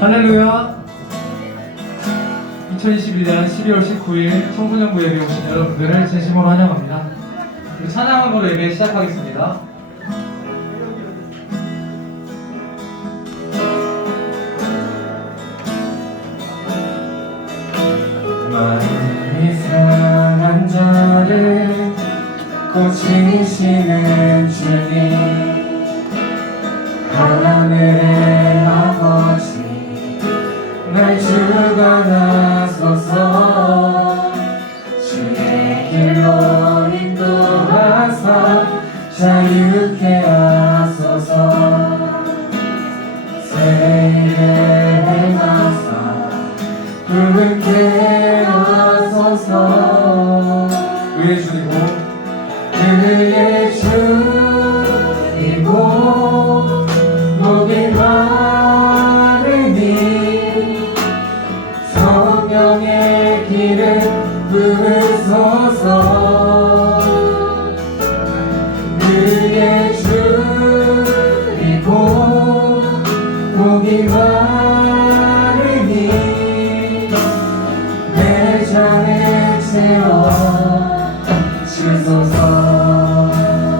할렐루야. 2021년 12월 19일 청소년부 예배 오신 여러분들을 진심으로 환영합니다. 우리 찬양으로 예배 시작하겠습니다. 마음이 상한 자를 고치시는 주님, 하늘의 아버지 날 주관하소서. 주의 길로 인도하사 자유케 하소서. 새 일을 행하사 부르게 하소서. 의에 주리고 그의 주이고 목이 마르니 성령의 길을 부으소서. 그의 주이고 목이 마르니 내 잔을 채워 주소서.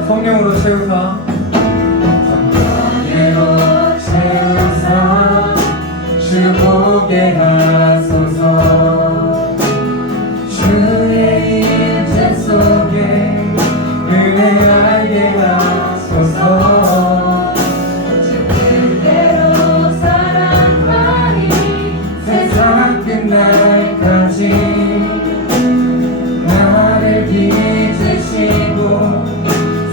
성령으로 채우사 성령으로 채우사 주 보게 하소서. 주의 임재 속에 은혜 알게 하소서. 주 뜻대로 사랑하리 세상 끝날까지 나를 빚으시고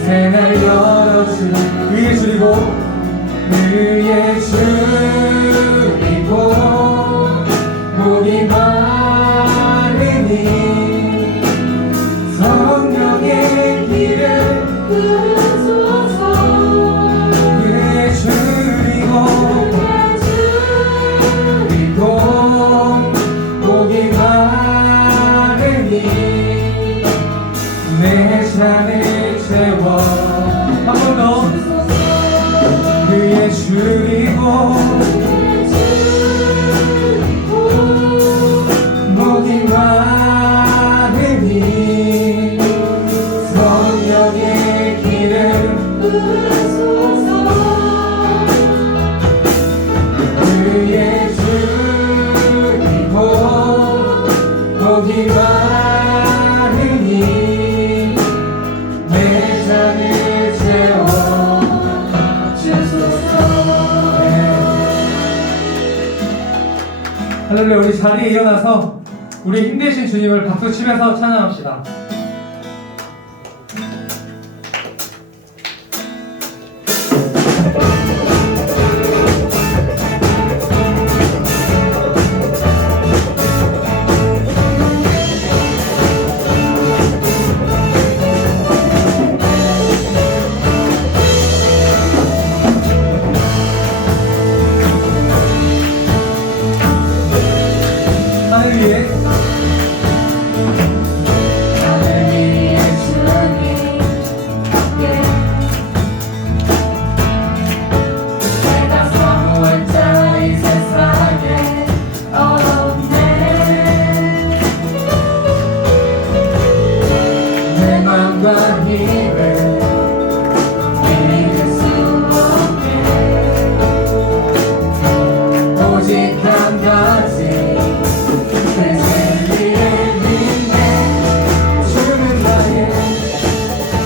새날 열어주. 의에 주리고 그의 주이고 목이 마르니 성령의 길을 부으소서. 그의 주이고 목이 마르니 내 잔을 채워. 한 번 더. 그의 주이고 목이 마르니 성령의 길을 부으소서. 그의 주이고 목이 마르니 내 잔을 채워 주소서. 할렐루야. 우리 자리에 일어나서 우리 힘내신 주님을 박수 치면서 찬양합시다. 하늘 위에 하늘 위에 주님 함께 내가 사모할 자이 세상에 없네. 내 맘과 힘을 믿을 수 없게 오직 한 가지 그 진리를 믿네. 주는 나의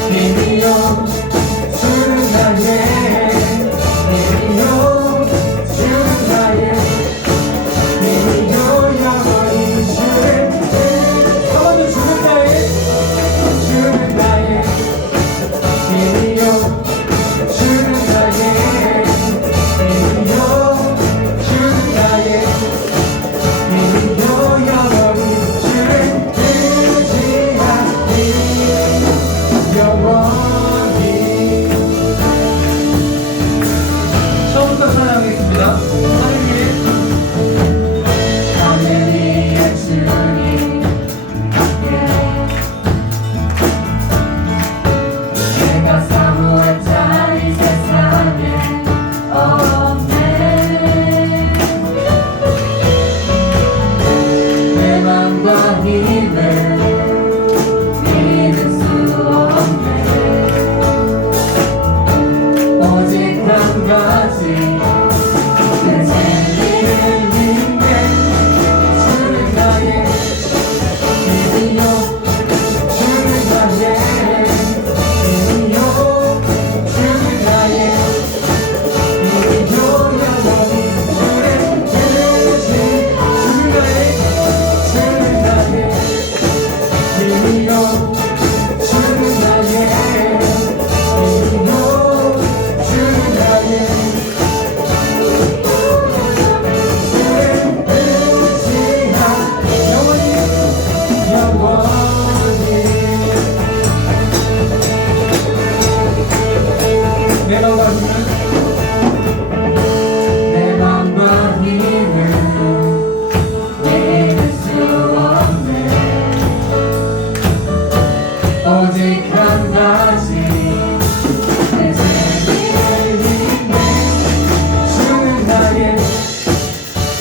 힘이요 주는 나의 힘이요 주는 나의 힘이요 영원히 주는 한번더 주는 나의 힘이요 주는 나의 힘이요 주는 나의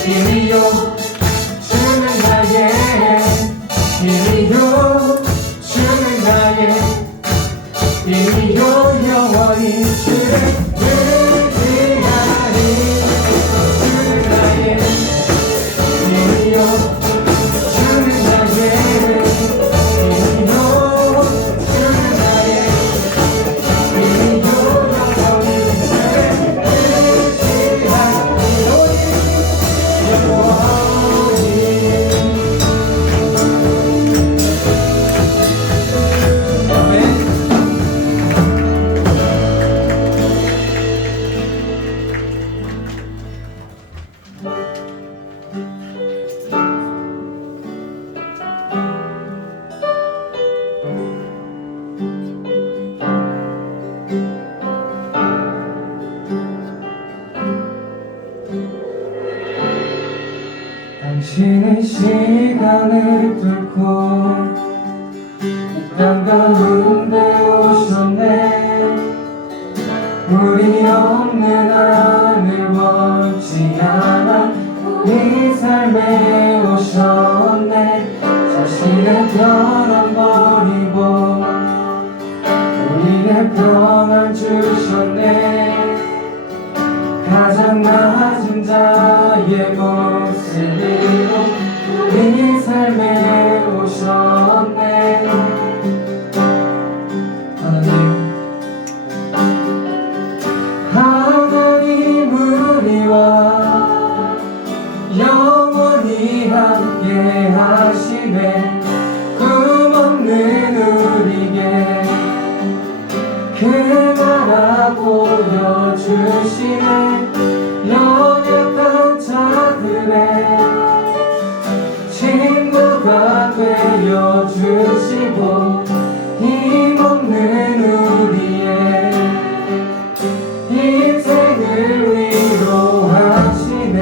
힘이요 주는 나의 힘이요 주는 나의 힘이요 영원히 주를 의지하리 주는 나의 힘이요 주는 나의 힘이요 주는 나의 힘이요 영원히 주를 의지하리 영원히 아멘. 당신은 시간을 뚫고 이 땅 가운데 오셨네 우리 없는 하늘 원치 않아 우리 삶에 오셨네 자신의 평안 버리고 우리의 평안 주셨네 가장 낮은 자의 모습으로 우리 삶에 오셨네 하나님 우리와 영원히 함께 하시네 꿈없는 우리에게 그 나라 보여주시네 연약한 자들의 친구가 되어주시고 힘없는 우리의 인생을 위로하시네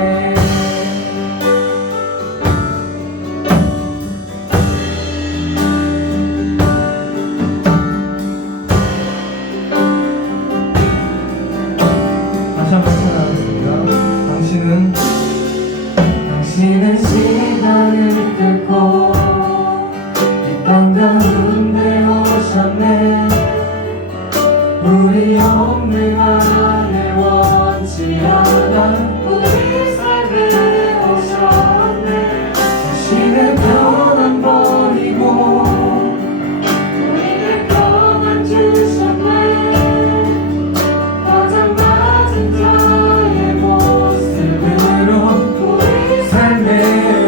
다시 한번 찬양하겠습니다. 당신은 시간을 뚫고 이 땅 가운데 오셨네 우리 없는 하늘 원치 않아 우리 삶에 오셨네 자신의 평안 버리고 우리의 평안 주셨네 가장 낮은 자의 모습으로 우리 삶에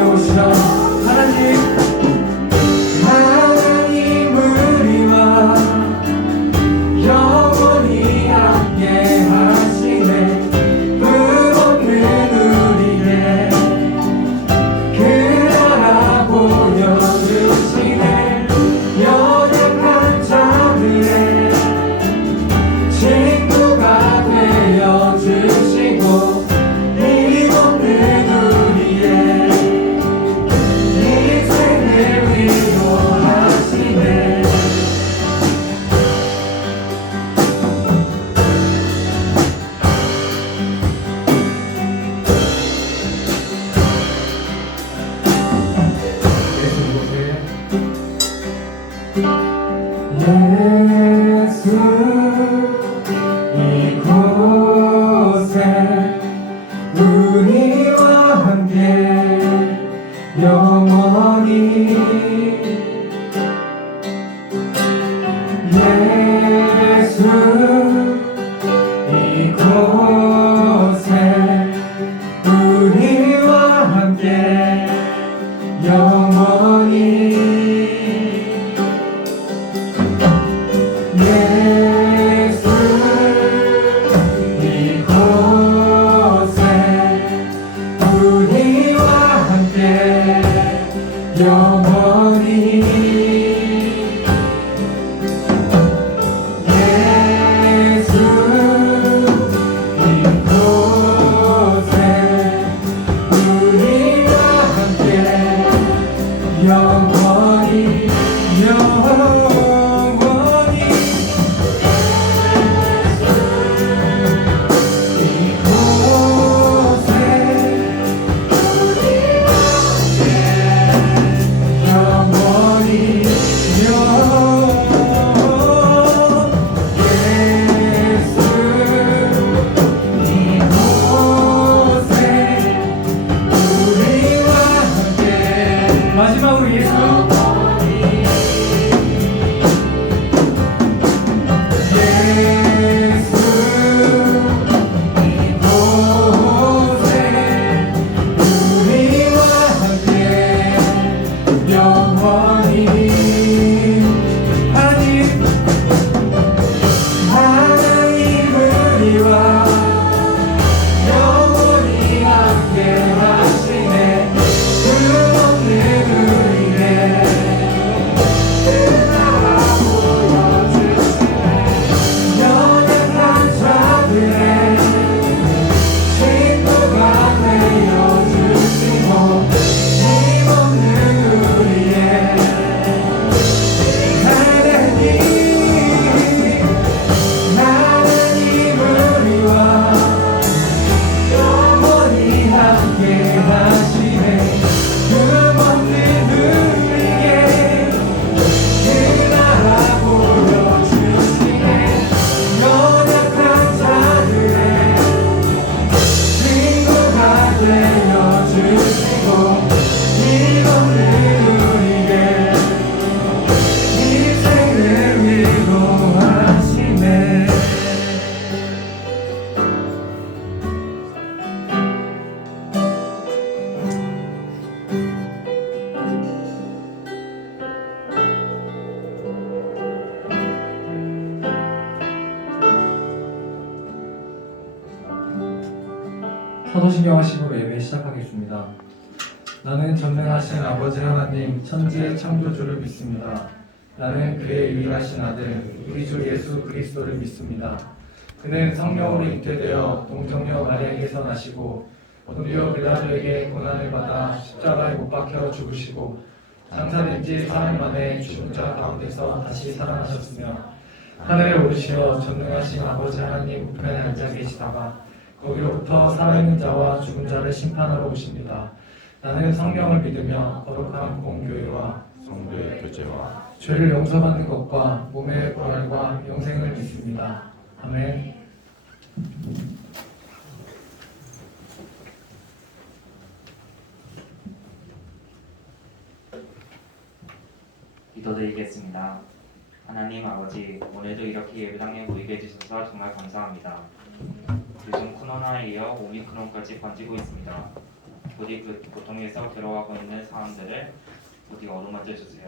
오셔 하나님 우리와 영원히 함께 하시네 꿈없는 우리의 그 나라 보여주시네 연약한 자들의 친구가 되어주시고 힘없는 우리의 인생을 위로하시네 예수 이곳에 우리와 함께 영원히 예수 이곳에 우리와 함께 영원히 예수 이곳에 우리와 함께 영원히 예수 이곳에 우리와 함께 영원히 영원히 이곳에 마지막으로 예수 사도신경 하심으로 예배 시작하겠습니다. 나는 전능하신 아버지 하나님 천지의 창조주를 믿습니다. 나는 그의 유일하신 아들 우리 주 예수 그리스도를 믿습니다. 그는 성령으로 잉태되어 동정녀 마리아에게서 나시고 본디오 빌라도에게 고난을 받아 십자가에 못 박혀 죽으시고 장사된 지 사흘 만에 죽은 자 가운데서 다시 살아나셨으며 하늘에 오르시어 전능하신 아버지 하나님 우편에 앉아 계시다가 거기로부터 살아있는 자와 죽은 자를 심판하러 오십니다. 나는 성령을 믿으며 거룩한 공교회와 성도의 교제와 죄를 용서받는 것과 몸의 부활과 영생을 믿습니다. 아멘. 기도드리겠습니다. 하나님 아버지, 오늘도 이렇게 예배당에 모이게 해주셔서 정말 감사합니다. 요즘 코로나에 이어 오미크론까지 번지고 있습니다. 부디 그 고통에서 괴로워하고 있는 사람들을 부디 어루만져 주세요.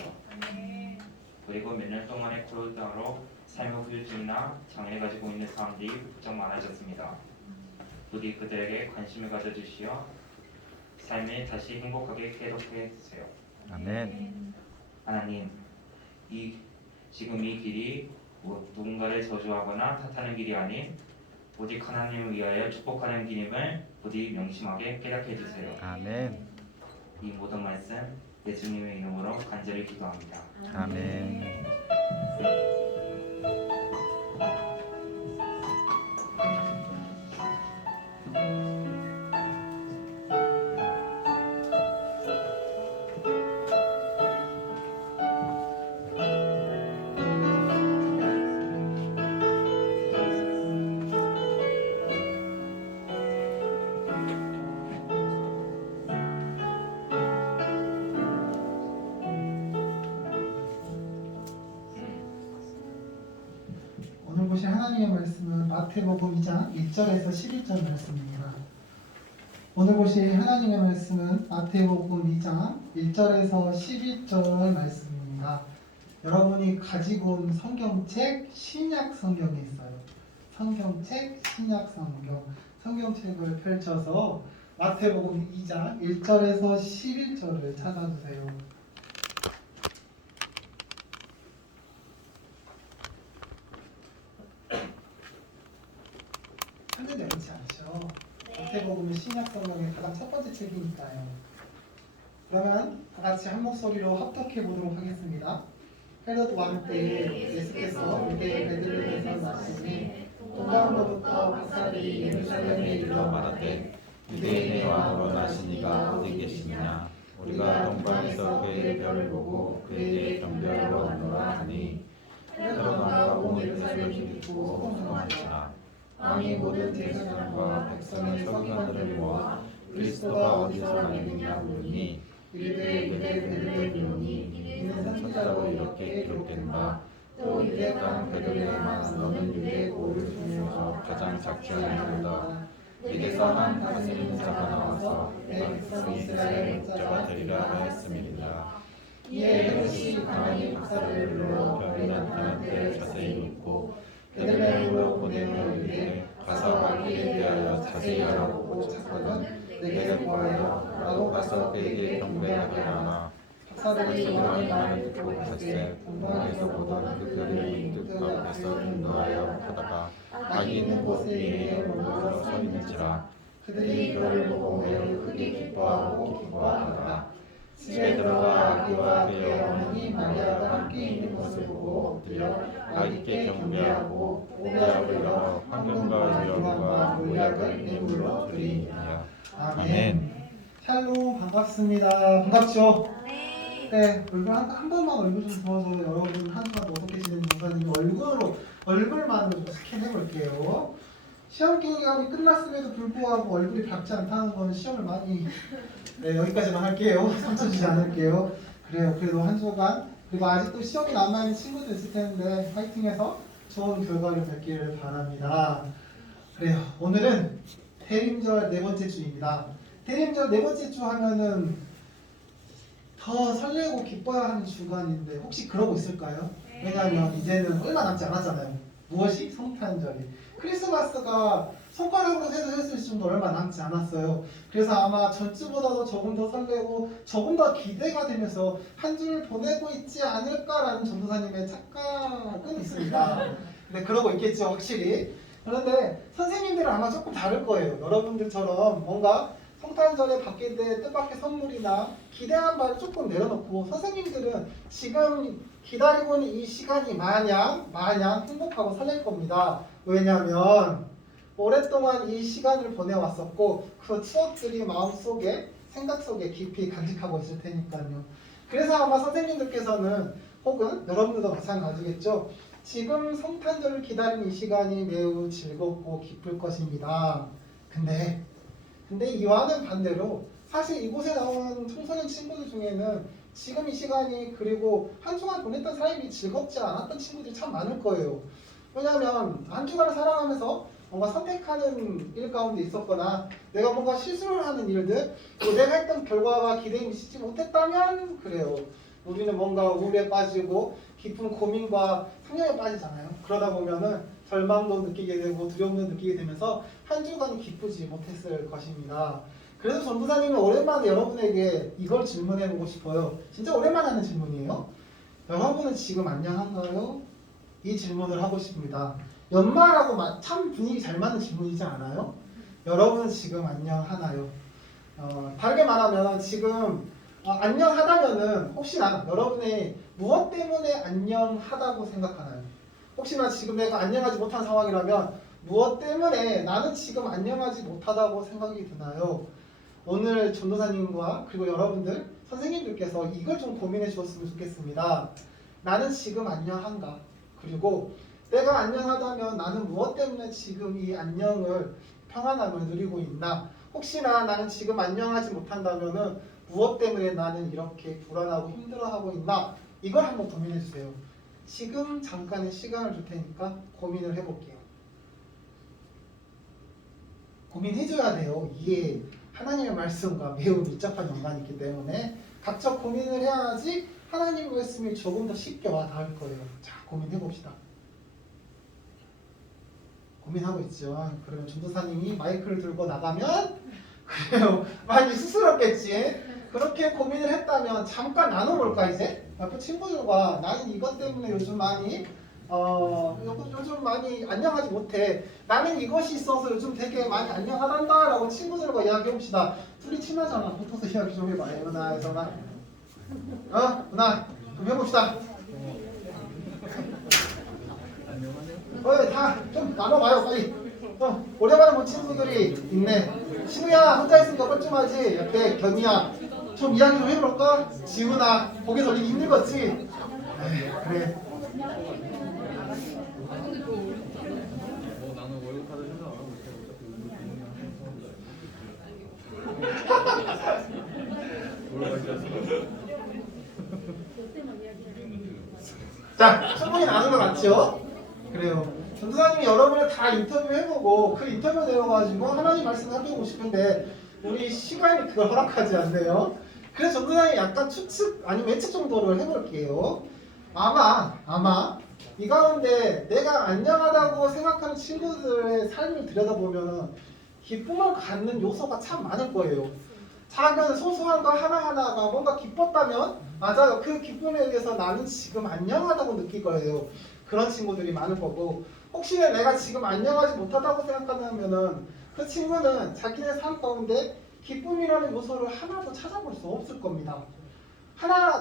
그리고 몇 년 동안의 코로나로 삶의 후유증이나 장애를 가지고 있는 사람들이 부쩍 많아졌습니다. 부디 그들에게 관심을 가져주시어 삶을 다시 행복하게 회복해 주세요. 아멘. 하나님, 지금 이 길이 누군가를 저주하거나 탓하는 길이 아닌 오직 하나님을 위하여 축복하는 길임을 부디 명심하게 깨닫게 해주세요. 아멘. 이 모든 말씀 예수님의 이름으로 간절히 기도합니다. 아멘. 오늘 보신 하나님의 말씀은 마태복음 2장 1절에서 11절 말씀입니다. 오늘 보신 하나님의 말씀은 마태복음 2장 1절에서 11절 말씀입니다. 여러분이 가지고 온 성경책 신약 성경이 있어요. 성경책 신약 성경. 성경책을 펼쳐서 마태복음 2장 1절에서 11절을 찾아주세요. 한글이 어렵지 않죠? 마태복음은 신약 성경의 가장 첫 번째 책이니까요. 그러면 다 같이 한 목소리로 합독해 보도록 하겠습니다. 헤롯 왕 때에 예수께서 유대 베들레헴에서 나시니 동방으로부터 박사들이 예루살렘에 이르러 말하되 유대인의 왕으로 나시니가 어디 계시냐? 우리가 동방에서 그의 별을 보고 그에 대해 경배하러 왔노라 하니 헤롯 왕과 온 예루살렘이 듣고 공성하니라. 왕이 모든 제사장과 백성의 서기관들을 모아 그리스도가 어디서 나느냐 물으니 이르되 유대 베들레헴이오니 이는 선지자로 이렇게 기록된다. 또 유대 땅 베들레헴아 너는 유대 고을 중에서 가장 작지 않는다. 이에서 한 가슴 있는 자가 나와서 내 백성 이스라엘 목자가 되리라 하였음이니라. 이에 헤롯이 가만히 박사를 불러 별이 나타날 때 자세히 묻고 베들레헴으로 보내며 이르되 가서 아기에 대하여 자세히 알아보고 찾거든 내게 보아요 라고 가서 그에게 경배하게 하나 박사들이 그와 말을 듣고 갔을 동방에서 보던 그 별이 문득 앞에서 인도하여 하다가 아기 있는 곳 위에 머물러 서 있는지라. 그들이 별을 보고 매우 크게 기뻐하고 기뻐하다가 집에 들어가 아기와 그의 어머니 마리아가 함께 있는 것을 보고 엎드려 아기께 경배하고 오약을 열어 황금과 유령과 모약을 뇌물로 드리니라. 아멘. 샬롬 반갑습니다. 반갑죠? 네, 얼굴 한 번만 얼굴 좀 보아서 여러분 한 주간 어떻게 지내는 전사님 얼굴만으로 좀 스캔해 볼게요. 시험 기간이 끝났음에도 불구하고 얼굴이 밝지 않다는 건 시험을 많이 네, 여기까지만 할게요. 상처 주지 않을게요. 그래요. 그래도 한 주간 그리고 아직도 시험이 남아있는 친구들 있을 텐데 파이팅해서 좋은 결과를 맺기를 바랍니다. 그래요. 오늘은 대림절 네 번째 주입니다. 대림절 네 번째 주 하면은 더 설레고 기뻐야 하는 주간인데 혹시 그러고 있을까요? 왜냐하면 이제는 얼마 남지 않았잖아요. 무엇이? 성탄절이. 크리스마스가 손가락으로 세서 했을 정도 얼마 남지 않았어요. 그래서 아마 전주보다도 조금 더 설레고 조금 더 기대가 되면서 한 주를 보내고 있지 않을까라는 전도사님의 착각은 있습니다. 네, 그러고 있겠죠, 확실히. 그런데 선생님들은 아마 조금 다를 거예요. 여러분들처럼 뭔가 성탄절에 받게 될 뜻밖의 선물이나 기대한 바를 조금 내려놓고 선생님들은 지금 기다리고 있는 이 시간이 마냥 행복하고 설렐 겁니다. 왜냐하면 오랫동안 이 시간을 보내왔었고 그 추억들이 마음속에 생각 속에 깊이 간직하고 있을 테니까요. 그래서 아마 선생님들께서는 혹은 여러분들도 마찬가지겠죠. 지금 성탄절을 기다리는 이 시간이 매우 즐겁고 기쁠 것입니다. 근데 이와는 반대로 사실 이곳에 나온 청소년 친구들 중에는 지금 이 시간이 그리고 한 주간 보냈던 삶이 즐겁지 않았던 친구들이 참 많을 거예요. 왜냐하면 한 주간을 살아가면서 뭔가 선택하는 일 가운데 있었거나 내가 뭔가 실수를 하는 일들 또 내가 했던 결과가 기대에 미치지 못했다면 그래요. 우리는 뭔가 우울에 빠지고 깊은 고민과 상념에 빠지잖아요. 그러다 보면은 절망도 느끼게 되고 두려움도 느끼게 되면서 한 주간 기쁘지 못했을 것입니다. 그래서 전도사님은 오랜만에 여러분에게 이걸 질문해보고 싶어요. 진짜 오랜만에 하는 질문이에요. 여러분은 지금 안녕한가요? 이 질문을 하고 싶습니다. 연말하고 참 분위기 잘 맞는 질문이지 않아요? 여러분은 지금 안녕하나요? 다르게 말하면 지금 안녕하다면은 혹시나 여러분의 무엇 때문에 안녕하다고 생각하나요? 혹시나 지금 내가 안녕하지 못한 상황이라면 무엇 때문에 나는 지금 안녕하지 못하다고 생각이 드나요? 오늘 전도사님과 그리고 여러분들 선생님들께서 이걸 좀 고민해 주었으면 좋겠습니다. 나는 지금 안녕한가? 그리고 내가 안녕하다면 나는 무엇 때문에 지금 이 안녕을 평안함을 누리고 있나? 혹시나 나는 지금 안녕하지 못한다면은 무엇 때문에 나는 이렇게 불안하고 힘들어하고 있나? 이걸 한번 고민해 주세요. 지금 잠깐의 시간을 줄 테니까 고민을 해볼게요. 고민해줘야 돼요. 이게 하나님의 말씀과 매우 밀접한 연관이 있기 때문에 각자 고민을 해야지 하나님의 말씀이 조금 더 쉽게 와 닿을 거예요. 자, 고민해봅시다. 고민하고 있죠. 그러면 전도사님이 마이크를 들고 나가면 그래요. 많이 쑥스럽겠지. 그렇게 고민을 했다면 잠깐 나눠볼까 이제? 옆에 친구들과 나는 이것 때문에 요즘 많이 안녕하지 못해. 나는 이것이 있어서 요즘 되게 많이 안녕하단다 라고 친구들과 이야기해봅시다. 둘이 친하잖아. 붙어서 이야기 좀 해봐. 은하, 혜성아. 은하, 좀 해봅시다. 다 좀 나눠봐요 빨리. 오랜만에 본 친구들이 있네. 신우야 혼자 있으니까 뻘쭘하지? 옆에 견이야 좀 이야기 좀 해볼까? 지훈아 고개 돌리기 힘들겠지? 에이, 그래. 나는 월급카드 생각 안 하고 있어. 어차피 자, 충분히 나눈 것 같죠? 그래요. 전도사님이 여러분을 다 인터뷰해보고 그 인터뷰 내려가지고 하나님 말씀을 해보고 싶은데 우리 시간이 그걸 허락하지 않네요. 그래서 전도사님이 약간 추측 아니면 예측 정도를 해볼게요. 아마 이 가운데 내가 안녕하다고 생각하는 친구들의 삶을 들여다보면 기쁨을 갖는 요소가 참 많을 거예요. 작은 소소한 거 하나하나가 뭔가 기뻤다면 맞아요. 그 기쁨에 의해서 나는 지금 안녕하다고 느낄 거예요. 그런 친구들이 많을 거고 혹시나 내가 지금 안녕하지 못하다고 생각한다면은 그 친구는 자기네 삶 가운데 기쁨이라는 요소를 하나도 찾아볼 수 없을 겁니다.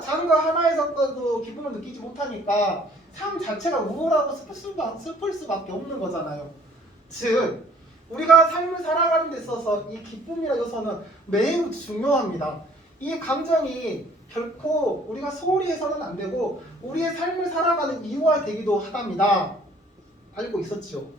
작은 거 하나에서도 기쁨을 느끼지 못하니까 삶 자체가 우울하고 슬플 수밖에 없는 거잖아요. 즉 우리가 삶을 살아가는 데 있어서 이 기쁨이라는 요소는 매우 중요합니다. 이 감정이 결코 우리가 소홀히 해서는 안 되고 우리의 삶을 살아가는 이유가 되기도 하답니다. 알고 있었죠?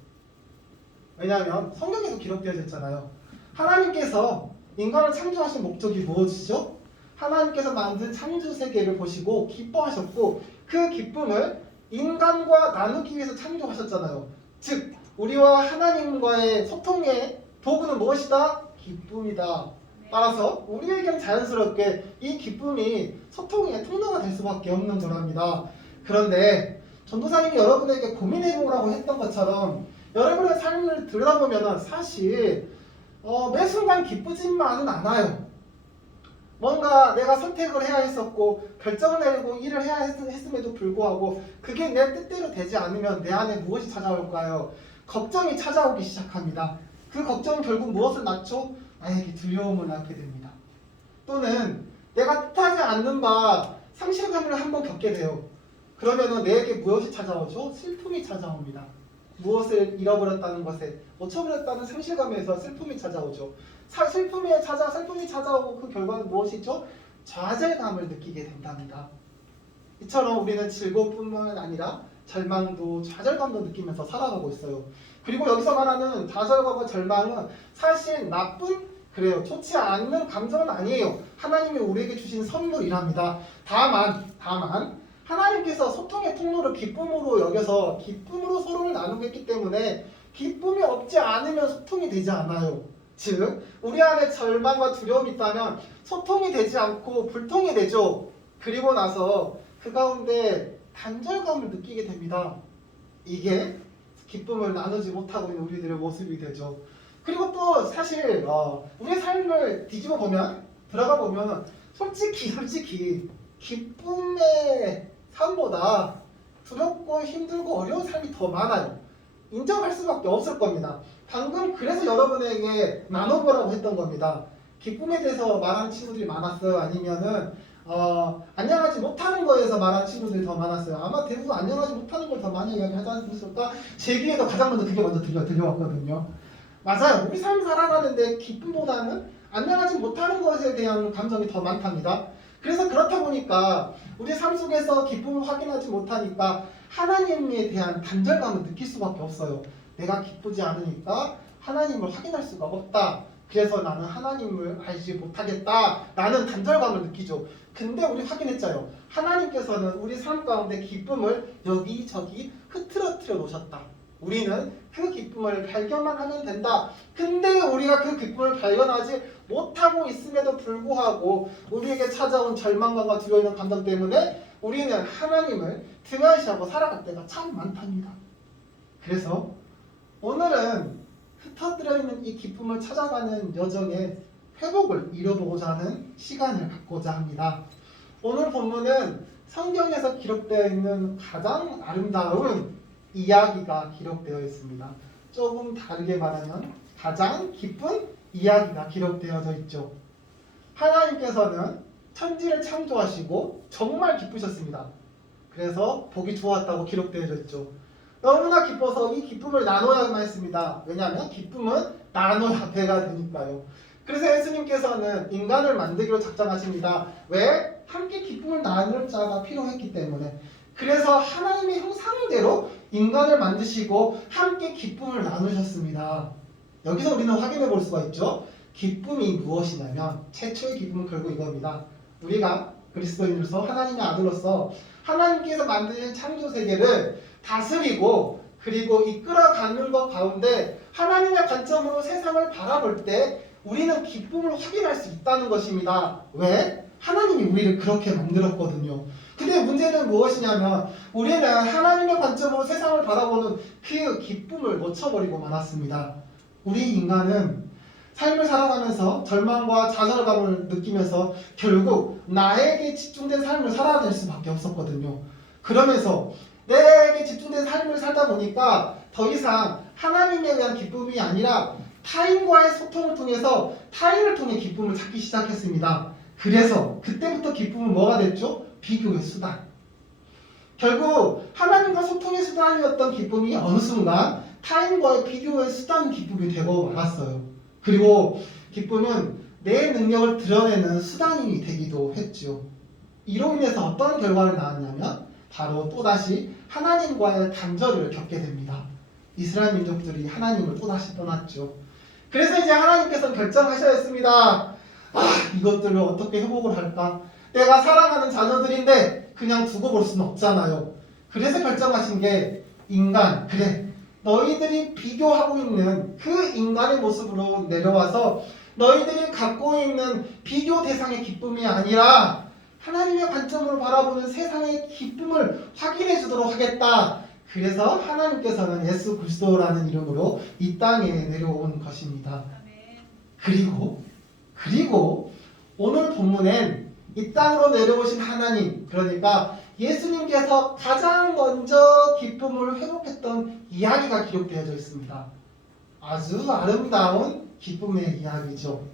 왜냐하면 성경에도 기록되어 있잖아요. 하나님께서 인간을 창조하신 목적이 무엇이죠? 하나님께서 만든 창조 세계를 보시고 기뻐하셨고 그 기쁨을 인간과 나누기 위해서 창조하셨잖아요. 즉 우리와 하나님과의 소통의 도구는 무엇이다? 기쁨이다. 따라서 우리에겐 자연스럽게 이 기쁨이 소통의 통로가 될 수밖에 없는 거랍니다. 그런데 전도사님이 여러분에게 고민해보라고 했던 것처럼 여러분의 삶을 들여다보면 사실 매 순간 기쁘지만은 않아요. 뭔가 내가 선택을 해야 했었고 결정을 내리고 일을 해야 했음에도 불구하고 그게 내 뜻대로 되지 않으면 내 안에 무엇이 찾아올까요? 걱정이 찾아오기 시작합니다. 그 걱정은 결국 무엇을 낳죠? 나에게 두려움을 낳게 됩니다. 또는 내가 뜻하지 않는 바 상실감을 한번 겪게 돼요. 그러면 내게 무엇이 찾아오죠? 슬픔이 찾아옵니다. 무엇을 잃어버렸다는 것에 놓쳐버렸다는 상실감에서 슬픔이 찾아오죠. 슬픔이 찾아오고 그 결과는 무엇이죠? 좌절감을 느끼게 된답니다. 이처럼 우리는 즐거움뿐만 아니라 절망도 좌절감도 느끼면서 살아가고 있어요. 그리고 여기서 말하는 좌절감과 절망은 사실 나쁜 그래요. 좋지 않는 감정은 아니에요. 하나님이 우리에게 주신 선물이랍니다. 다만 하나님께서 소통의 통로를 기쁨으로 여겨서 기쁨으로 서로를 나누고 있기 때문에 기쁨이 없지 않으면 소통이 되지 않아요. 즉 우리 안에 절망과 두려움이 있다면 소통이 되지 않고 불통이 되죠. 그리고 나서 그 가운데 단절감을 느끼게 됩니다. 이게 기쁨을 나누지 못하고 있는 우리들의 모습이 되죠. 그리고 또 사실 우리의 삶을 뒤집어 보면 들어가 보면 솔직히 기쁨의 삶보다 두렵고 힘들고 어려운 삶이 더 많아요. 인정할 수밖에 없을 겁니다. 방금 그래서 여러분에게 나눠보라고 했던 겁니다. 기쁨에 대해서 말하는 친구들이 많았어요? 아니면은 안녕하지 못하는 거에서 말하는 친구들이 더 많았어요? 아마 대부분 안녕하지 못하는 걸 더 많이 이야기하지 않습니까? 제 귀에도 가장 먼저 그게 먼저 들려왔거든요. 맞아요. 우리 삶 살아가는데 기쁨보다는 안녕하지 못하는 것에 대한 감정이 더 많답니다. 그래서 그렇다 보니까 우리 삶 속에서 기쁨을 확인하지 못하니까 하나님에 대한 단절감을 느낄 수밖에 없어요. 내가 기쁘지 않으니까 하나님을 확인할 수가 없다. 그래서 나는 하나님을 알지 못하겠다. 라는 단절감을 느끼죠. 근데 우리 확인했잖아요. 하나님께서는 우리 삶 가운데 기쁨을 여기저기 흐트러뜨려 놓으셨다. 우리는 그 기쁨을 발견만 하면 된다. 근데 우리가 그 기쁨을 발견하지 못하고 있음에도 불구하고 우리에게 찾아온 절망감과 두려워하는 감정 때문에 우리는 하나님을 등한시하고 살아갈 때가 참 많답니다. 그래서 오늘은 흩어뜨려 있는 이 기쁨을 찾아가는 여정에 회복을 이뤄보고자 하는 시간을 갖고자 합니다. 오늘 본문은 성경에서 기록되어 있는 가장 아름다운 이야기가 기록되어 있습니다. 조금 다르게 말하면 가장 기쁜 이야기가 기록되어져 있죠. 하나님께서는 천지를 창조하시고 정말 기쁘셨습니다. 그래서 보기 좋았다고 기록되어져 있죠. 너무나 기뻐서 이 기쁨을 나눠야만 했습니다. 왜냐하면 기쁨은 나눠야 배가 되니까요. 그래서 예수님께서는 인간을 만들기로 작정하십니다. 왜? 함께 기쁨을 나눌 자가 필요했기 때문에. 그래서 하나님의 형상대로 인간을 만드시고 함께 기쁨을 나누셨습니다. 여기서 우리는 확인해 볼 수가 있죠. 기쁨이 무엇이냐면 최초의 기쁨은 결국 이겁니다. 우리가 그리스도인으로서 하나님의 아들로서 하나님께서 만드신 창조 세계를 다스리고 그리고 이끌어가는 것 가운데 하나님의 관점으로 세상을 바라볼 때 우리는 기쁨을 확인할 수 있다는 것입니다. 왜? 하나님이 우리를 그렇게 만들었거든요. 근데 문제는 무엇이냐면 우리는 하나님의 관점으로 세상을 바라보는 그 기쁨을 놓쳐버리고 말았습니다. 우리 인간은 삶을 살아가면서 절망과 좌절감을 느끼면서 결국 나에게 집중된 삶을 살아야 될 수밖에 없었거든요. 그러면서 내게 집중된 삶을 살다 보니까 더 이상 하나님에 대한 기쁨이 아니라 타인과의 소통을 통해서 타인을 통해 기쁨을 찾기 시작했습니다. 그래서 그때부터 기쁨은 뭐가 됐죠? 비교의 수단. 결국 하나님과 소통의 수단이었던 기쁨이 어느 순간 타인과의 비교의 수단 기쁨이 되고 말았어요. 그리고 기쁨은 내 능력을 드러내는 수단이 되기도 했죠. 이로 인해서 어떤 결과를 낳았냐면 바로 또다시 하나님과의 단절을 겪게 됩니다. 이스라엘 민족들이 하나님을 또다시 떠났죠. 그래서 이제 하나님께서는 결정하셔야 했습니다. 이것들을 어떻게 회복을 할까? 내가 사랑하는 자녀들인데 그냥 두고 볼 수는 없잖아요. 그래서 결정하신 게 인간, 그래, 너희들이 비교하고 있는 그 인간의 모습으로 내려와서 너희들이 갖고 있는 비교 대상의 기쁨이 아니라 하나님의 관점으로 바라보는 세상의 기쁨을 확인해 주도록 하겠다. 그래서 하나님께서는 예수 그리스도라는 이름으로 이 땅에 내려온 것입니다. 그리고 오늘 본문엔 이 땅으로 내려오신 하나님, 그러니까 예수님께서 가장 먼저 기쁨을 회복했던 이야기가 기록되어져 있습니다. 아주 아름다운 기쁨의 이야기죠.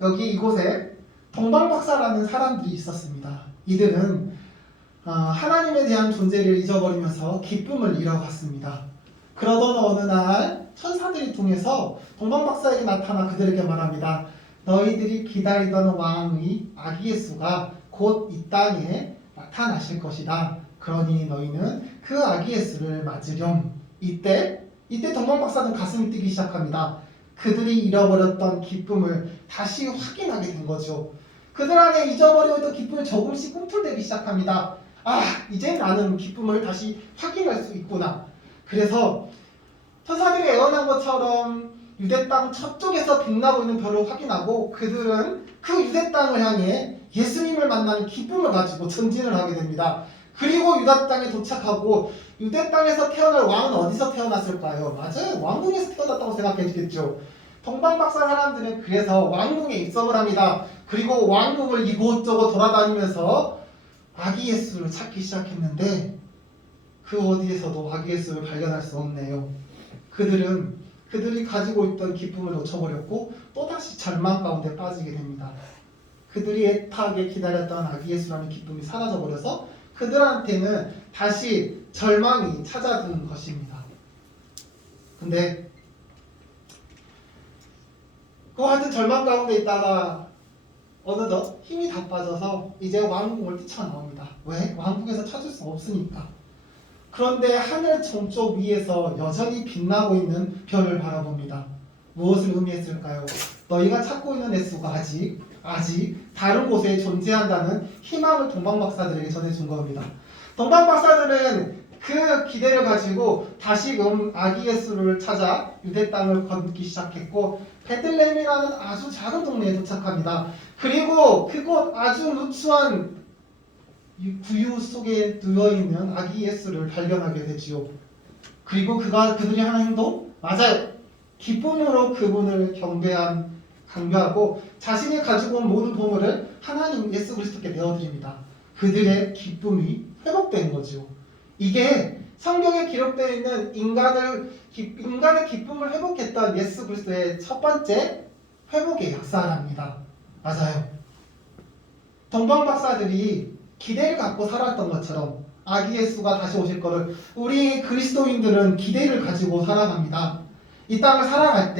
여기 이곳에 동방박사라는 사람들이 있었습니다. 이들은 하나님에 대한 존재를 잊어버리면서 기쁨을 잃어갔습니다. 그러던 어느 날 천사들이 통해서 동방박사에게 나타나 그들에게 말합니다. 너희들이 기다리던 왕의 아기 예수가 곧 이 땅에 나타나실 것이다. 그러니 너희는 그 아기 예수를 맞으렴. 이때 동방박사는 가슴이 뛰기 시작합니다. 그들이 잃어버렸던 기쁨을 다시 확인하게 된 거죠. 그들 안에 잊어버리고 있던 기쁨이 조금씩 꿈틀대기 시작합니다. 이제 나는 기쁨을 다시 확인할 수 있구나. 그래서 천사들이 애원한 것처럼 유대 땅 서쪽에서 빛나고 있는 별을 확인하고 그들은 그 유대 땅을 향해 예수님을 만나는 기쁨을 가지고 전진을 하게 됩니다. 그리고 유다 땅에 도착하고 유대 땅에서 태어날 왕은 어디서 태어났을까요? 맞아요. 왕궁에서 태어났다고 생각해주겠죠. 동방박사 사람들은 그래서 왕궁에 입성을 합니다. 그리고 왕궁을 이곳저곳 돌아다니면서 아기 예수를 찾기 시작했는데 그 어디에서도 아기 예수를 발견할 수 없네요. 그들이 가지고 있던 기쁨을 놓쳐버렸고 또다시 절망 가운데 빠지게 됩니다. 그들이 애타게 기다렸던 아기 예수라는 기쁨이 사라져버려서 그들한테는 다시 절망이 찾아든 것입니다. 근데 그와 같은 절망 가운데 있다가 어느덧 힘이 다 빠져서 이제 왕궁을 뛰쳐나옵니다. 왜? 왕궁에서 찾을 수 없으니까. 그런데 하늘 정쪽 위에서 여전히 빛나고 있는 별을 바라봅니다. 무엇을 의미했을까요? 너희가 찾고 있는 예수가 아직 다른 곳에 존재한다는 희망을 동방박사들에게 전해준 겁니다. 동방박사들은 그 기대를 가지고 다시금 아기 예수를 찾아 유대 땅을 걷기 시작했고 베들레헴이라는 아주 작은 동네에 도착합니다. 그리고 그곳 아주 누추한 구유 속에 누워있는 아기 예수를 발견하게 되지요. 그리고 그들이 하는 행동? 맞아요. 기쁨으로 그분을 강배하고 자신이 가지고 온 모든 보물을 하나님 예수 그리스도께 내어드립니다. 그들의 기쁨이 회복된 거죠. 이게 성경에 기록되어 있는 인간의 기쁨을 회복했던 예수 그리스도의 첫 번째 회복의 역사랍니다. 맞아요. 동방박사들이 기대를 갖고 살았던 것처럼 아기 예수가 다시 오실 거를 우리 그리스도인들은 기대를 가지고 살아갑니다. 이 땅을 살아갈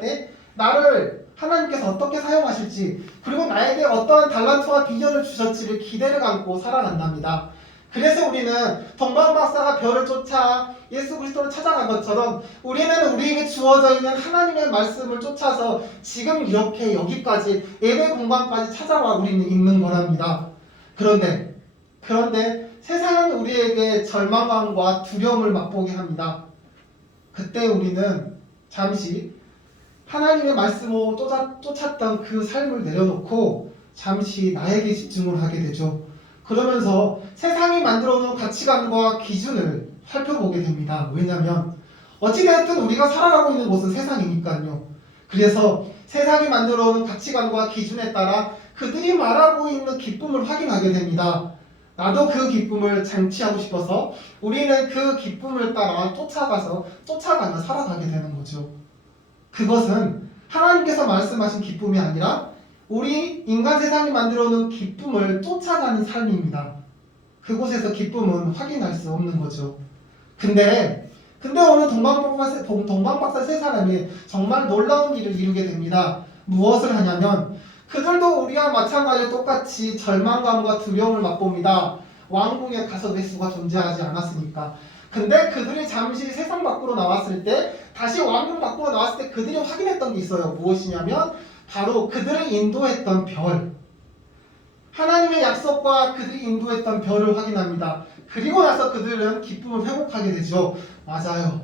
때 나를 하나님께서 어떻게 사용하실지 그리고 나에게 어떠한 달란트와 비전을 주셨지를 기대를 갖고 살아간답니다. 그래서 우리는 동방 박사가 별을 쫓아 예수 그리스도를 찾아간 것처럼 우리는 우리에게 주어져 있는 하나님의 말씀을 쫓아서 지금 이렇게 여기까지 예배 공간까지 찾아와 우리는 있는 거랍니다. 그런데 세상은 우리에게 절망감과 두려움을 맛보게 합니다. 그때 우리는 잠시 하나님의 말씀으로 쫓았던 그 삶을 내려놓고 잠시 나에게 집중을 하게 되죠. 그러면서 세상이 만들어놓은 가치관과 기준을 살펴보게 됩니다. 왜냐하면 어찌되었든 우리가 살아가고 있는 곳은 세상이니까요. 그래서 세상이 만들어놓은 가치관과 기준에 따라 그들이 말하고 있는 기쁨을 확인하게 됩니다. 나도 그 기쁨을 장취하고 싶어서 우리는 그 기쁨을 따라 쫓아가며 살아가게 되는 거죠. 그것은 하나님께서 말씀하신 기쁨이 아니라 우리 인간 세상이 만들어놓은 기쁨을 쫓아가는 삶입니다. 그곳에서 기쁨은 확인할 수 없는 거죠. 근데 오늘 동방박사 세 사람이 정말 놀라운 일을 이루게 됩니다. 무엇을 하냐면 그들도 우리와 마찬가지로 똑같이 절망감과 두려움을 맛봅니다. 왕궁에 가서 예수가 존재하지 않았으니까. 근데 그들이 잠시 세상 밖으로 나왔을 때 다시 왕궁 밖으로 나왔을 때 그들이 확인했던 게 있어요. 무엇이냐면 바로 그들을 인도했던 별, 하나님의 약속과 그들이 인도했던 별을 확인합니다. 그리고 나서 그들은 기쁨을 회복하게 되죠. 맞아요.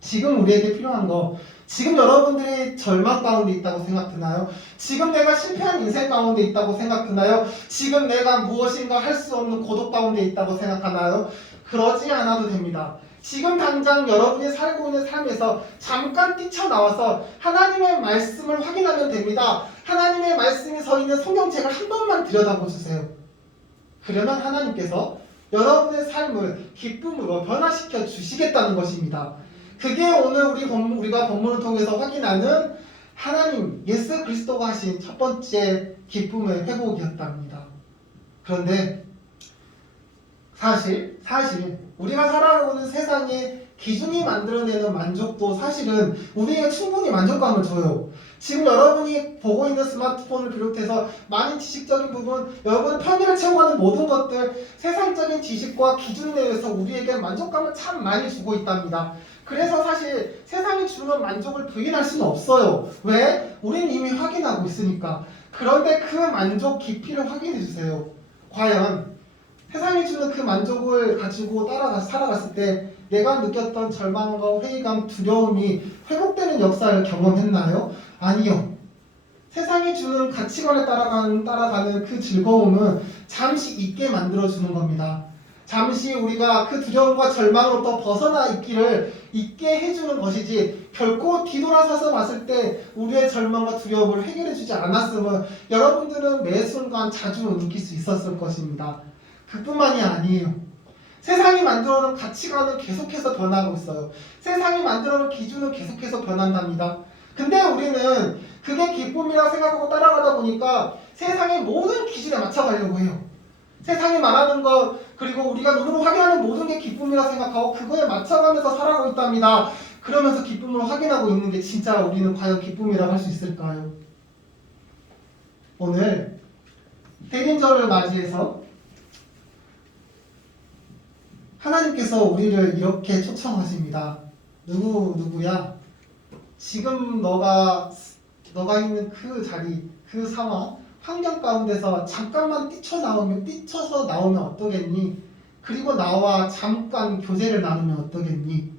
지금 우리에게 필요한 거, 지금 여러분들이 절망 가운데 있다고 생각드나요? 지금 내가 실패한 인생 가운데 있다고 생각드나요? 지금 내가 무엇인가 할 수 없는 고독 가운데 있다고 생각하나요? 그러지 않아도 됩니다. 지금 당장 여러분이 살고 있는 삶에서 잠깐 뛰쳐나와서 하나님의 말씀을 확인하면 됩니다. 하나님의 말씀이 서 있는 성경책을 한 번만 들여다보세요. 그러면 하나님께서 여러분의 삶을 기쁨으로 변화시켜 주시겠다는 것입니다. 그게 오늘 우리가 본문을 통해서 확인하는 하나님 예수 그리스도가 하신 첫 번째 기쁨의 회복이었답니다. 그런데 사실 우리가 살아가고 있는 세상의 기준이 만들어내는 만족도 사실은 우리에게 충분히 만족감을 줘요. 지금 여러분이 보고 있는 스마트폰을 비롯해서 많은 지식적인 부분, 여러분의 편의를 채워가는 모든 것들, 세상적인 지식과 기준 내에서 우리에게 만족감을 참 많이 주고 있답니다. 그래서 사실 세상이 주는 만족을 부인할 수는 없어요. 왜? 우리는 이미 확인하고 있으니까. 그런데 그 만족 깊이를 확인해 주세요. 과연 세상이 주는 그 만족을 가지고 살아갔을 때 내가 느꼈던 절망과 회의감, 두려움이 회복되는 역사를 경험했나요? 아니요. 세상이 주는 가치관에 따라가는 그 즐거움은 잠시 잊게 만들어주는 겁니다. 잠시 우리가 그 두려움과 절망으로부터 벗어나 있기를 잊게 해주는 것이지 결코 뒤돌아서서 봤을 때 우리의 절망과 두려움을 해결해주지 않았으면 여러분들은 매 순간 자주 느낄 수 있었을 것입니다. 그뿐만이 아니에요. 세상이 만들어놓은 가치관은 계속해서 변하고 있어요. 세상이 만들어놓은 기준은 계속해서 변한답니다. 근데 우리는 그게 기쁨이라 생각하고 따라가다 보니까 세상의 모든 기준에 맞춰가려고 해요. 세상이 말하는 것, 그리고 우리가 눈으로 확인하는 모든 게 기쁨이라 생각하고 그거에 맞춰가면서 살아가고 있답니다. 그러면서 기쁨을 확인하고 있는 게 진짜 우리는 과연 기쁨이라고 할 수 있을까요? 오늘 대림절을 맞이해서 하나님께서 우리를 이렇게 초청하십니다. 누구야? 지금 너가 있는 그 자리, 그 상황, 환경 가운데서 잠깐만 뛰쳐서 나오면 어떠겠니? 그리고 나와 잠깐 교제를 나누면 어떠겠니?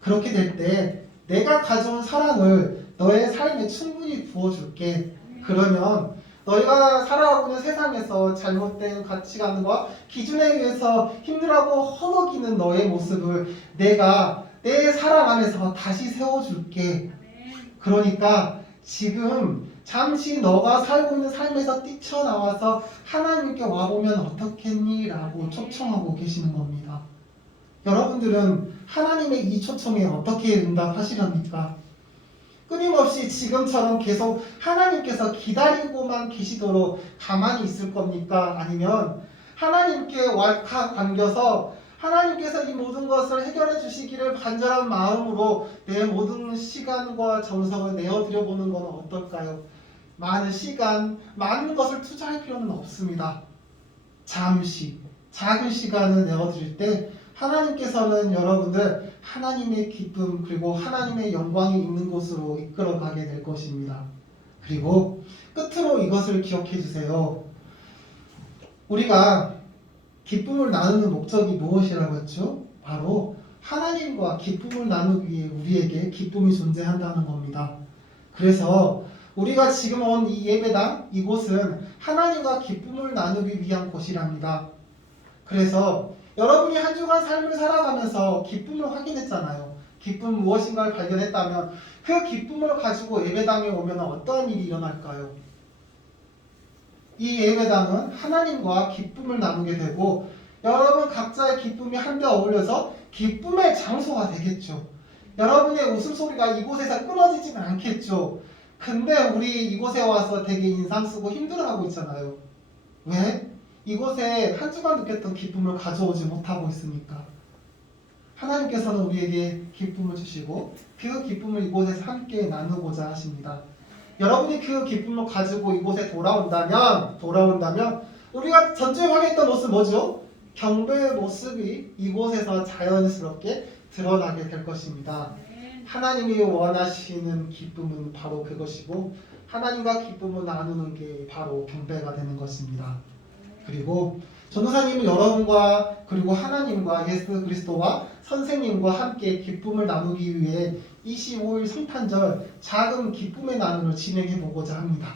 그렇게 될 때 내가 가져온 사랑을 너의 삶에 충분히 부어줄게. 그러면 너희가 살아가고 있는 세상에서 잘못된 가치관과 기준에 의해서 힘들어하고 허덕이는 너의 모습을 내가 내 사랑 안에서 다시 세워줄게. 그러니까 지금 잠시 너가 살고 있는 삶에서 뛰쳐나와서 하나님께 와보면 어떻겠니? 라고 초청하고 계시는 겁니다. 여러분들은 하나님의 이 초청에 어떻게 응답하시렵니까? 끊임없이 지금처럼 계속 하나님께서 기다리고만 계시도록 가만히 있을 겁니까? 아니면 하나님께 왈칵 안겨서 하나님께서 이 모든 것을 해결해 주시기를 간절한 마음으로 내 모든 시간과 정성을 내어드려 보는 건 어떨까요? 많은 시간, 많은 것을 투자할 필요는 없습니다. 잠시 작은 시간을 내어드릴 때 하나님께서는 여러분들 하나님의 기쁨 그리고 하나님의 영광이 있는 곳으로 이끌어가게 될 것입니다. 그리고 끝으로 이것을 기억해 주세요. 우리가 기쁨을 나누는 목적이 무엇이라고 했죠? 바로 하나님과 기쁨을 나누기 위해 우리에게 기쁨이 존재한다는 겁니다. 그래서 우리가 지금 온 이 예배당 이곳은 하나님과 기쁨을 나누기 위한 곳이랍니다. 그래서 여러분이 한 주간 삶을 살아가면서 기쁨을 확인했잖아요. 기쁨 무엇인가를 발견했다면 그 기쁨을 가지고 예배당에 오면 어떠한 일이 일어날까요? 이 예배당은 하나님과 기쁨을 나누게 되고 여러분 각자의 기쁨이 한데 어울려서 기쁨의 장소가 되겠죠. 여러분의 웃음소리가 이곳에서 끊어지지는 않겠죠. 근데 우리 이곳에 와서 되게 인상 쓰고 힘들어하고 있잖아요. 왜? 이곳에 한 주간 느꼈던 기쁨을 가져오지 못하고 있으니까. 하나님께서는 우리에게 기쁨을 주시고 그 기쁨을 이곳에서 함께 나누고자 하십니다. 여러분이 그 기쁨을 가지고 이곳에 돌아온다면 우리가 전주에 확인했던 모습 뭐죠? 경배의 모습이 이곳에서 자연스럽게 드러나게 될 것입니다. 하나님이 원하시는 기쁨은 바로 그것이고 하나님과 기쁨을 나누는 게 바로 경배가 되는 것입니다. 그리고 전도사님은 여러분과 그리고 하나님과 예수 그리스도와 선생님과 함께 기쁨을 나누기 위해 25일 성탄절 작은 기쁨의 나눔을 진행해 보고자 합니다.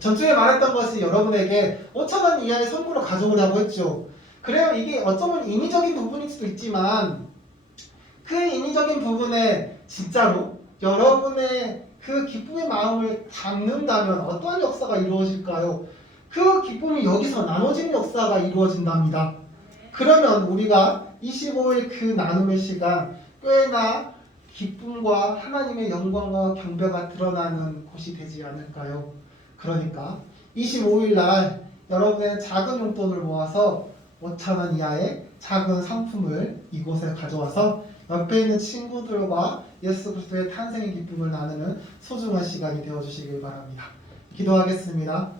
전주에 말했던 것이 여러분에게 5,000원 이하의 선물을 가져오라고 했죠. 그래요. 이게 어쩌면 인위적인 부분일 수도 있지만 그 인위적인 부분에 진짜로 여러분의 그 기쁨의 마음을 담는다면 어떠한 역사가 이루어질까요? 그 기쁨이 여기서 나눠지는 역사가 이루어진답니다. 그러면 우리가 25일 그 나눔의 시간 꽤나 기쁨과 하나님의 영광과 경배가 드러나는 곳이 되지 않을까요? 그러니까 25일 날 여러분의 작은 용돈을 모아서 5,000원 이하의 작은 상품을 이곳에 가져와서 옆에 있는 친구들과 예수 그리스도의 탄생의 기쁨을 나누는 소중한 시간이 되어주시길 바랍니다. 기도하겠습니다.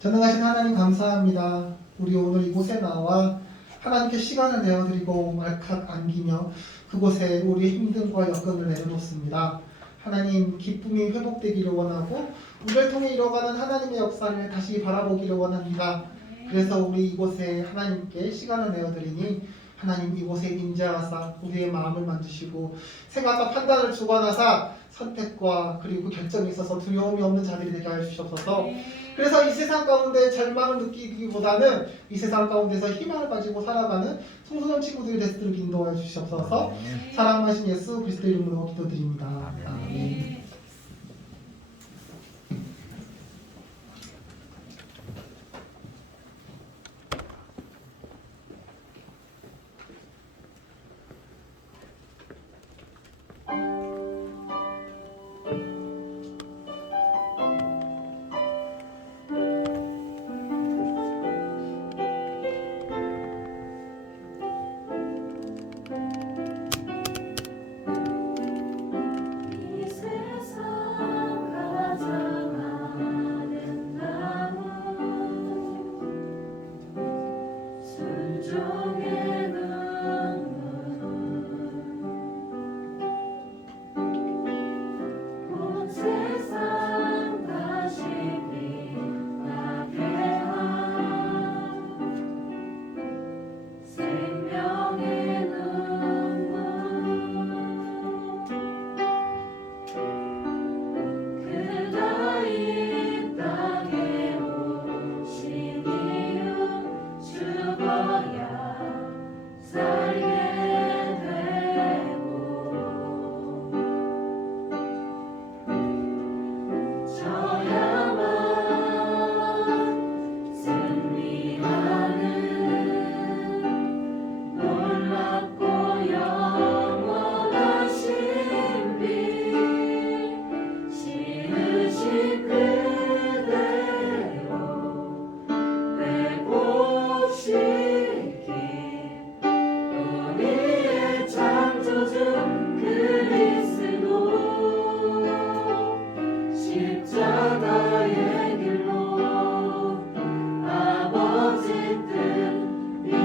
전능하신 하나님 감사합니다. 우리 오늘 이곳에 나와 하나님께 시간을 내어드리고 말칵 안기며 그곳에 우리의 힘듦과 여건을 내려놓습니다. 하나님 기쁨이 회복되기를 원하고 우리를 통해 이뤄가는 하나님의 역사를 다시 바라보기를 원합니다. 그래서 우리 이곳에 하나님께 시간을 내어드리니 하나님 이곳에 임재하사 우리의 마음을 만드시고 생각과 판단을 주관하사 선택과 그리고 결정에 있어서 두려움이 없는 자들이 되게 하여 주시옵소서. 그래서 이 세상 가운데 절망을 느끼기보다는 이 세상 가운데서 희망을 가지고 살아가는 청소년 친구들이 되도록 인도하여 주시옵소서. 사랑하신 예수 그리스도 이름으로 기도드립니다. 아멘. 십자가의 길로 아버지 뜻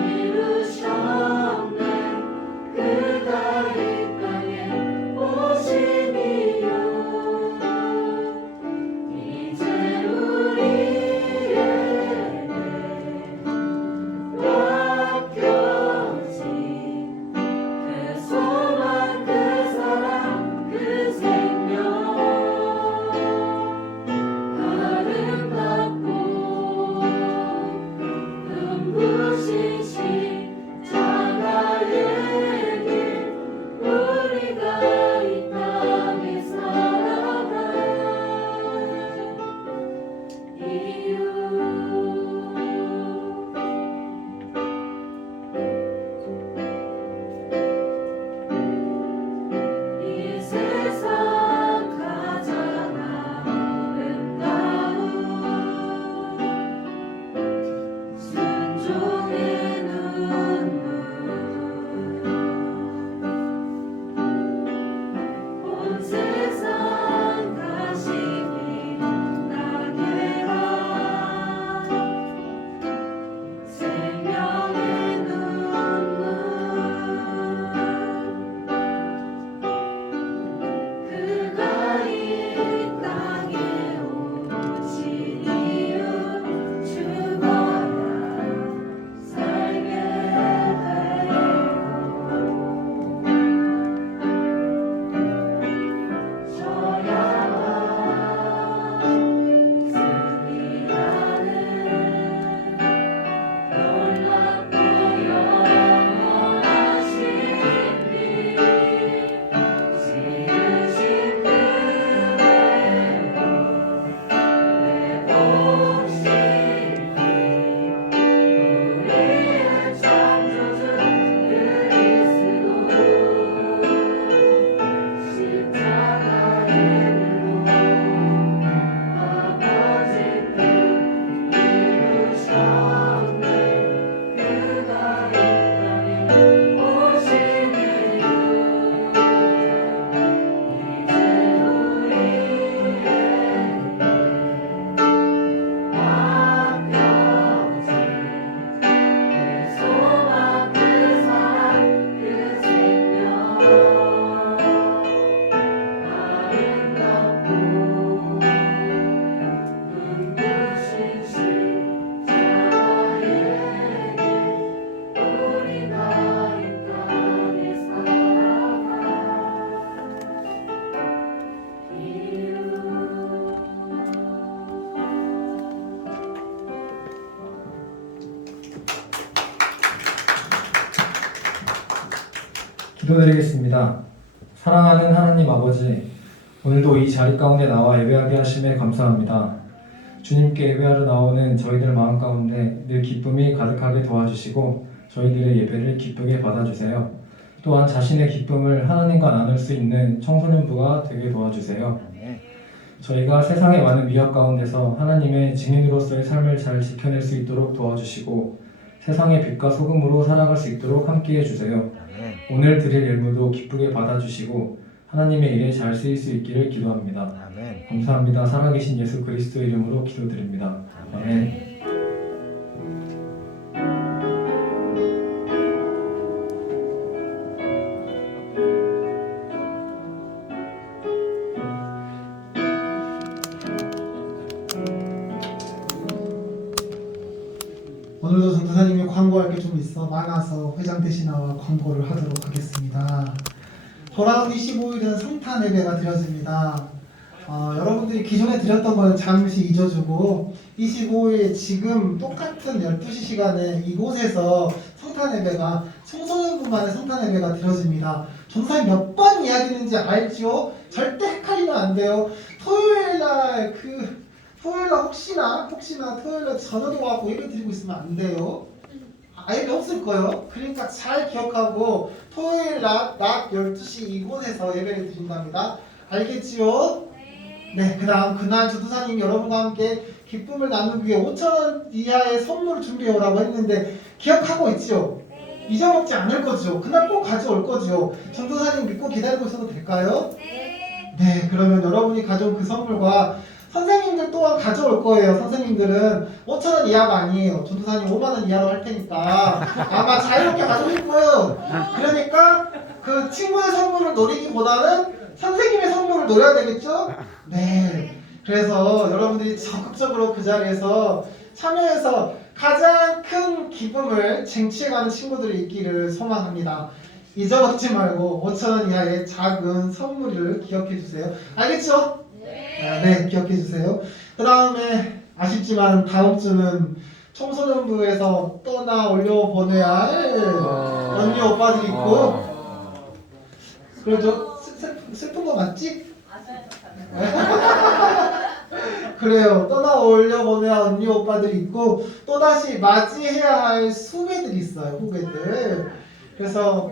기도드리겠습니다. 사랑하는 하나님 아버지, 오늘도 이 자리 가운데 나와 예배하게 하심에 감사합니다. 주님께 예배하러 나오는 저희들 마음 가운데 늘 기쁨이 가득하게 도와주시고 저희들의 예배를 기쁘게 받아주세요. 또한 자신의 기쁨을 하나님과 나눌 수 있는 청소년부가 되게 도와주세요. 저희가 세상의 많은 위협 가운데서 하나님의 증인으로서의 삶을 잘 지켜낼 수 있도록 도와주시고 세상의 빛과 소금으로 살아갈 수 있도록 함께해 주세요. 오늘 드릴 예물도 기쁘게 받아주시고 하나님의 일에 잘 쓰일 수 있기를 기도합니다. 감사합니다. 살아계신 예수 그리스도 이름으로 기도드립니다. 아멘. 오늘도 전도사님이 광고할 게 좀 있어 많아서 회장 대신 나와 광고를 하도록 하겠습니다. 돌아온 25일은 성탄 예배가 드려집니다. 여러분들이 기존에 드렸던 거는 잠시 잊어주고 25일 지금 똑같은 12시 시간에 이곳에서 성탄 예배가 청소년분만의 성탄 예배가 드려집니다. 전도사님 몇 번 이야기했는지 알죠? 절대 헷갈리면 안 돼요. 토요일날 혹시나 토요일날 저녁에 와서 예배 드리고 있으면 안 돼요. 예배 없을 거예요. 그러니까 잘 기억하고 토요일 낮 12시 이곳에서 예배를 드린답니다. 알겠지요? 네, 그 다음 그날 전도사님이 여러분과 함께 기쁨을 나누기 위해 5,000원 이하의 선물을 준비해 오라고 했는데 기억하고 있죠? 잊어먹지 않을 거죠? 그날 꼭 가져올 거죠? 전도사님 믿고 기다리고 있어도 될까요? 네, 그러면 여러분이 가져온 그 선물과 선생님들 또한 가져올 거예요. 선생님들은 5,000원 이하가 아니에요. 전도사님 5만원 이하로 할 테니까 아마 자유롭게 가져올 거예요. 그러니까 그 친구의 선물을 노리기보다는 선생님의 선물을 노려야 되겠죠? 네. 그래서 여러분들이 적극적으로 그 자리에서 참여해서 가장 큰 기쁨을 쟁취해가는 친구들이 있기를 소망합니다. 잊어먹지 말고 5,000원 이하의 작은 선물을 기억해 주세요. 알겠죠? 네, 기억해 주세요. 그 다음에 아쉽지만 다음 주는 청소년부에서 떠나 올려보내야 할 언니 오빠들이 있고 그래도 슬픈 거 맞지? 그래요. 떠나 올려보내야 언니 오빠들이 있고 또다시 맞이해야 할 후배들이 있어요. 후배들. 그래서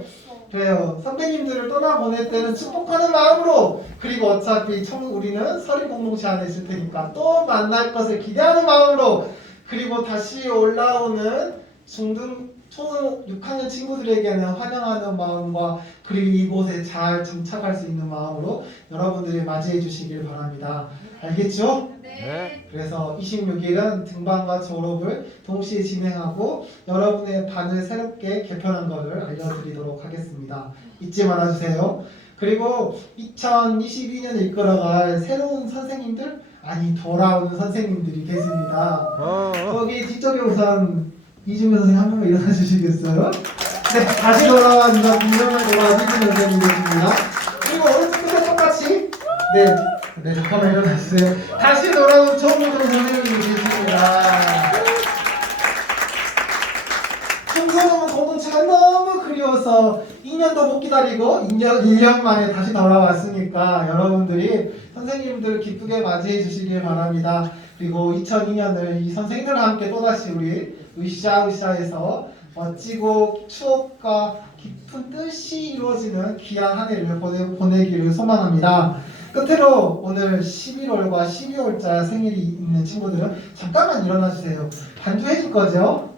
그래요. 선배님들을 떠나보낼 때는 축복하는 마음으로 그리고 어차피 우리는 서리 공동체 안에 있을 테니까 또 만날 것을 기대하는 마음으로 그리고 다시 올라오는 중등 초등 6학년 친구들에게는 환영하는 마음과 그리고 이곳에 잘 정착할 수 있는 마음으로 여러분들이 맞이해 주시길 바랍니다. 알겠죠? 네. 그래서 26일은 등반과 졸업을 동시에 진행하고 여러분의 반을 새롭게 개편한 것을 알려드리도록 하겠습니다. 잊지 말아주세요. 그리고 2022년을 이끌어갈 새로운 선생님들 돌아오는 선생님들이 계십니다. 거기 뒤쪽에 우선 이준규 선생님 한 번만 일어나 주시겠어요? 네, 다시 돌아왔습니다. 분명히 돌아온 이준규 선생님 계십니다. 그리고 오른쪽 끝에 똑같이 네, 잠깐만 일어나주세요. 다시 돌아온 정우정 선생님이 계십니다. 청소년 공동체가 너무 그리워서 2년도 못 기다리고 1년 만에 다시 돌아왔으니까 여러분들이 선생님들 기쁘게 맞이해 주시길 바랍니다. 그리고 2002년을 이 선생님들과 함께 또다시 우리 으쌰으쌰해서 멋지고 추억과 깊은 뜻이 이루어지는 귀한 한 해를 보내기를 소망합니다. 끝으로 오늘 11월과 12월자 생일이 있는 친구들은 잠깐만 일어나주세요. 반주해줄 거죠?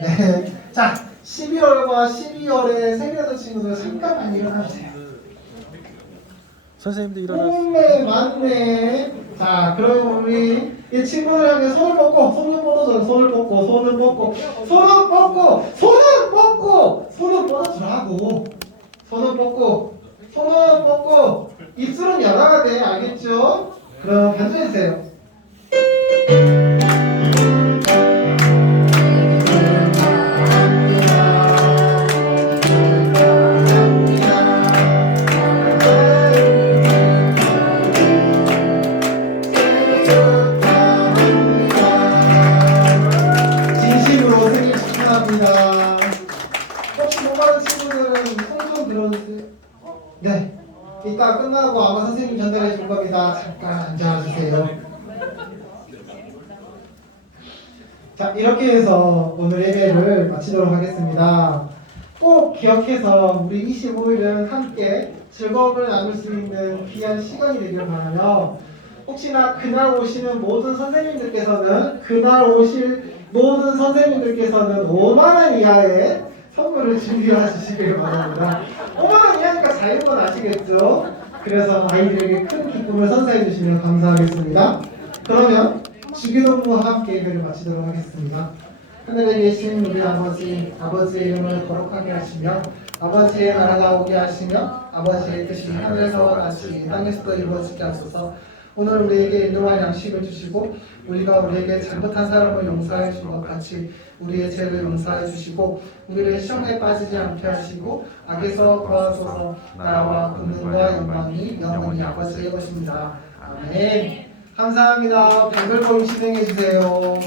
네. 자, 11월과 12월에 생일하는 친구들 잠깐만 일어나주세요. 선생님도 네, 맞네. 자, 그럼 우리 이 친구들에게 손을 뻗고, 손을 뻗어줘요. 손을 뻗고, 손을 뻗고, 손을 뻗고, 손을 뻗고, 손을 뻗어주라고. 손을 뻗고, 손을 뻗고, 입술은 열어야 돼. 알겠죠? 그럼 반주해주세요. 진심으로 생일 축하합니다. 혹시 못 받은 친구들은 손 좀 들어주세요. 자, 이렇게 해서 오늘 예배를 마치도록 하겠습니다. 꼭 기억해서 우리 25일은 함께 즐거움을 나눌 수 있는 귀한 시간이 되길 바라며, 혹시나 그날 오시는 모든 선생님들께서는 5만 원 이하의 선물을 준비해 주시길 바랍니다. 5만 원 이하니까 자유는 아시겠죠? 그래서 아이들에게 큰 기쁨을 선사해 주시면 감사하겠습니다. 그러면 주기도문과 함께 예배를 마치도록 하겠습니다. 하늘에 계신 우리 아버지, 아버지의 이름을 거룩하게 하시며 아버지의 나라가 오게 하시며 아버지의 뜻이 하늘에서와 같이 땅에서도 이루어지게 하소서. 오늘 우리에게 일용할 양식을 주시고 우리가 우리에게 잘못한 사람을 용서해 준 것 같이 우리의 죄를 용서해 주시고 우리를 시험에 빠지지 않게 하시고 악에서 구하소서. 나라와 권능과 영광이 영원히 아버지의 것입니다. 아멘. 감사합니다. 백을 보임 진행해 주세요.